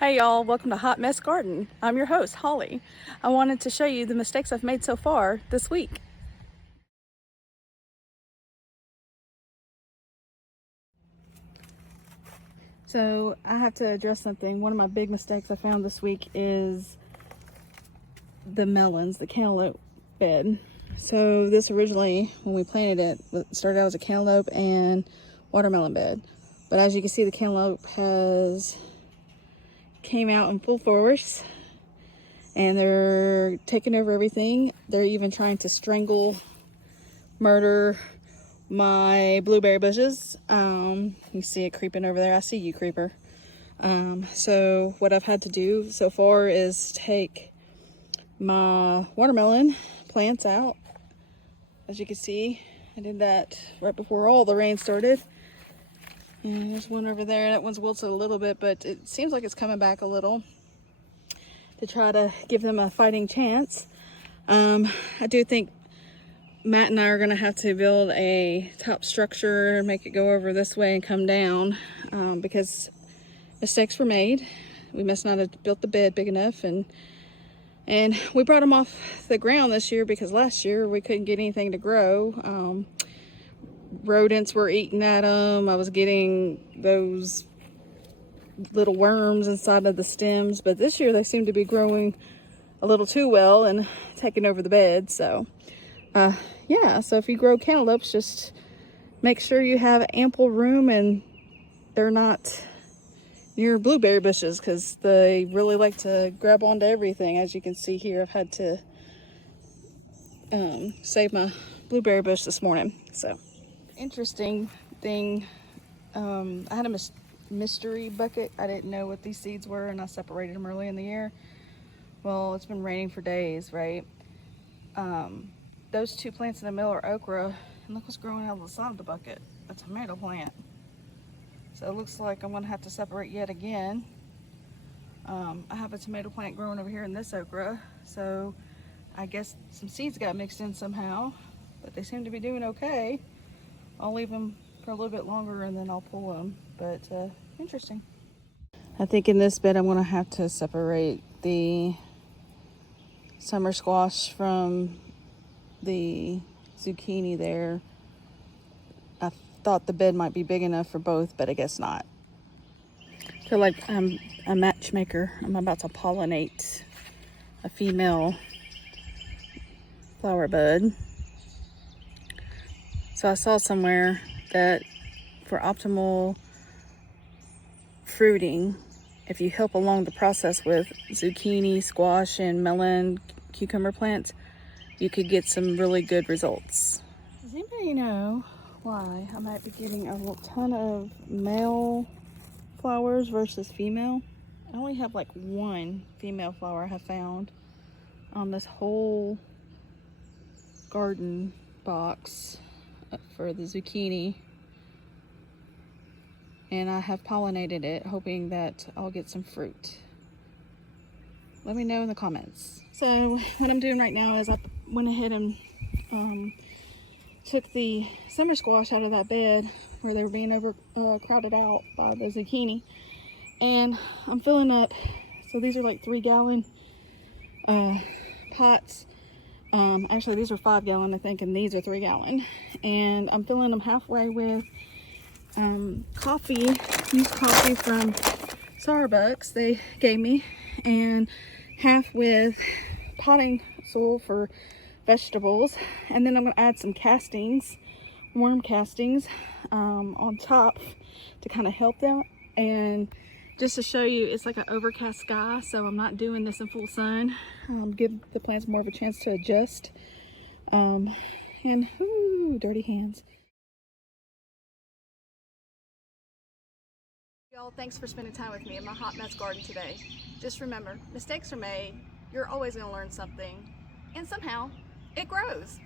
Hey y'all, welcome to Hot Mess Garden. I'm your host, Holly. I wanted to show you the mistakes I've made so far this week. So I have to address something. One of my big mistakes I found this week is the melons, the cantaloupe bed. So this originally, when we planted it, started out as a cantaloupe and watermelon bed. But as you can see, the cantaloupe came out in full force and they're taking over everything. They're even trying to murder my blueberry bushes. You see it creeping over there. I see you, creeper. So what I've had to do so far is take my watermelon plants out. As you can see, I did that right before all the rain started. And there's one over there. That one's wilted a little bit, but it seems like it's coming back a little to try to give them a fighting chance. I do think Matt and I are going to have to build a top structure and make it go over this way and come down because mistakes were made. We must not have built the bed big enough, and we brought them off the ground this year because last year we couldn't get anything to grow. Rodents were eating at them. I was getting those little worms inside of the stems, but this year they seem to be growing a little too well and taking over the bed. So yeah, so if you grow cantaloupes, just make sure you have ample room and they're not near blueberry bushes because they really like to grab onto everything. As you can see here, I've had to save my blueberry bush this morning. So interesting thing, I had a mystery bucket. I didn't know what these seeds were and I separated them early in the year. Well, it's been raining for days, right? Those two plants in the middle are okra, and look what's growing out of the side of the bucket, a tomato plant. So it looks like I'm gonna have to separate yet again. I have a tomato plant growing over here in this okra, so I guess some seeds got mixed in somehow, but they seem to be doing okay. I'll leave them for a little bit longer and then I'll pull them, but interesting. I think in this bed I'm gonna have to separate the summer squash from the zucchini there. I thought the bed might be big enough for both, but I guess not. I feel like I'm a matchmaker. I'm about to pollinate a female flower bud. So I saw somewhere that for optimal fruiting, if you help along the process with zucchini, squash, and melon, cucumber plants, you could get some really good results. Does anybody know why I might be getting a ton of male flowers versus female? I only have like one female flower I have found on this whole garden box for the zucchini, and I have pollinated it hoping that I'll get some fruit. Let me know in the comments. So what I'm doing right now is I went ahead and took the summer squash out of that bed where they were being crowded out by the zucchini, and I'm filling up. So these are like 3-gallon pots. Actually these are 5-gallon I think, and these are 3-gallon, and I'm filling them halfway with used coffee from Starbucks they gave me, and half with potting soil for vegetables, and then I'm going to add some worm castings on top to kind of help them. And just to show you, it's like an overcast sky, so I'm not doing this in full sun. Give the plants more of a chance to adjust. And ooh, dirty hands. Y'all, thanks for spending time with me in my hot mess garden today. Just remember, mistakes are made, you're always going to learn something, and somehow it grows.